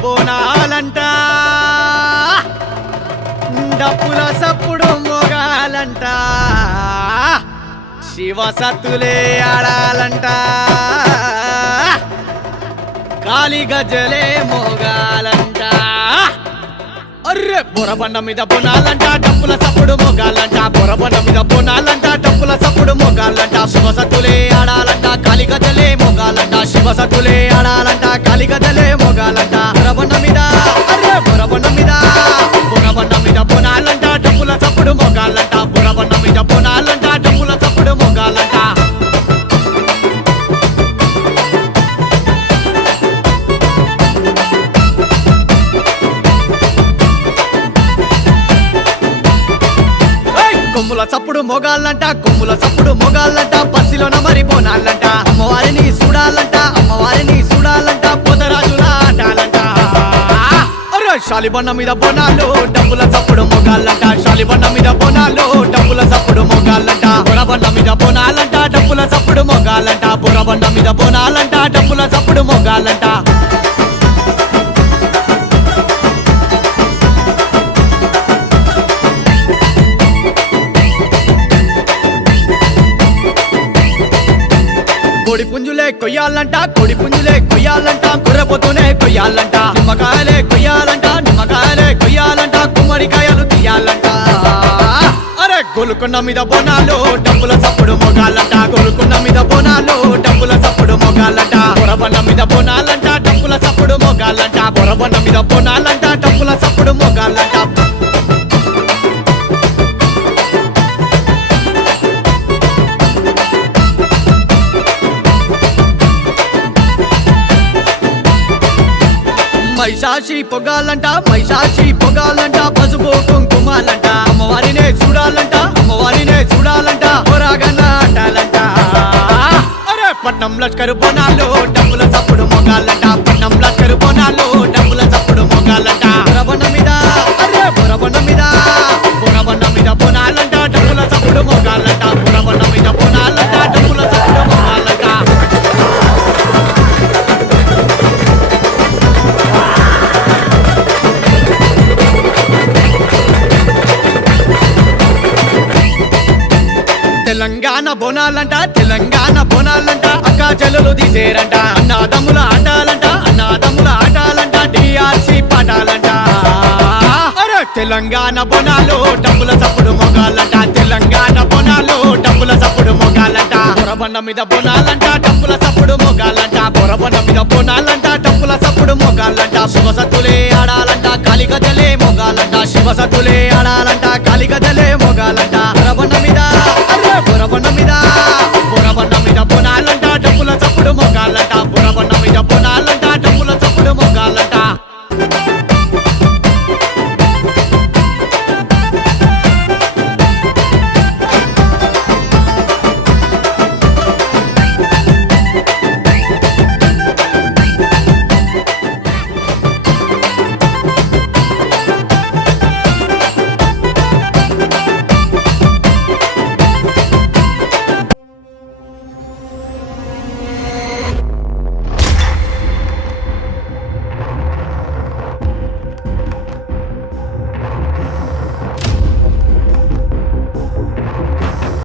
బోనాలంట డప్పుల సప్పుడు మోగాలంట శివ సత్తులే ఆడాలంట కాలి గజ్జలే మోగాలంట అర్రె బొరబండ మీద బోనాలంట డప్పుల సప్పుడు మోగాలంట బొరబండ మీద బోనాలంట డప్పుల సప్పుడు మోగాలంట శివ సత్తులే ఆడాలంట కాలి గజ్జలే మోగాలంట శివ సత్తులే ఆడాలంట కాలి గజ్జలే మోగాలంట బొరబండ మీద అర్రె బొరబండ మీద బోనాలంట డప్పుల సప్పుడు మోగాలంట బొరబండ మీద బోనాలంట డప్పుల సప్పుడు మోగాలంట కొమ్ముల చప్పుడు మొగాలంట కొమ్ముల చప్పుడు మొగాలంట బస్సిలోన మరి బోనాలంట అమ్మవారిని చూడాలంట పొదరాజుల ఆటాలంట శాలిబండ మీద బోనాలు డబ్బుల చప్పుడు మొగాలంట శాలిబండ మీద బోనాలు డబ్బుల చప్పుడు మొగాలంట బొరబండ మీద బోనాలంట డబ్బుల చప్పుడు మొగాలంట బొరబండ మీద బోనాలంట డబ్బుల చప్పుడు మొగాలంట కోడి పుంజులే కొయ్యాలంట కుర్రపోతూనే కొయ్యాలంట నిమ్మకాయలే కొయ్యాలంట గుమ్మడికాయలు తీయాలంట అరే గోలుకొండ మీద బోనాలు డబ్బుల చప్పుడు మొగాలంట గోలుకొండ మీద బోనాలు డబ్బుల చప్పుడు మొగాలంట బొరబండ మీద బోనాలంట డబ్బుల చప్పుడు మొగాలంట బొరబండ మీద బోనాలంట డబ్బుల చప్పుడు మొగాలంట మైషాషి పొగాలంట పసుపు కుంకుమాలంట అమ్మవారినే చూడాలంట పొరాగన ఆటాలంట అరే పట్నం లష్కరు బోనాలు డబ్బుల చప్పుడు మొగాలంట పట్నం లష్కరు బోనాలు డబ్బుల చప్పుడు మొగాలంట బొరబండ మీద బోనాలంట డబ్బుల చప్పుడు మొగాలంట బొరబండ మీద బోనాలంట డబ్బుల చప్పుడు మొగాలంట తెలంగాణ బోనాలంట అక్కా చెల్లెలు తీసేరంట అన్నాదమ్ముల ఆటాలంట డిఆర్సి పాటాలంట అరే తెలంగాణ బోనాలు డబ్బుల చప్పుడు మొగాలంట తెలంగాణ బోనాలు డబ్బుల చప్పుడు మొగాలంట బొరబండ మీద బోనాలంట డబ్బుల చప్పుడు మొగాలంట బొరబండ మీద బోనాలంట డబ్బుల చప్పుడు మొగాలంట శివ సత్తులే ఆడాలంట కాలి గజ్జలే మొగాలంట శివ సత్తులే ఆడాలంట కాలి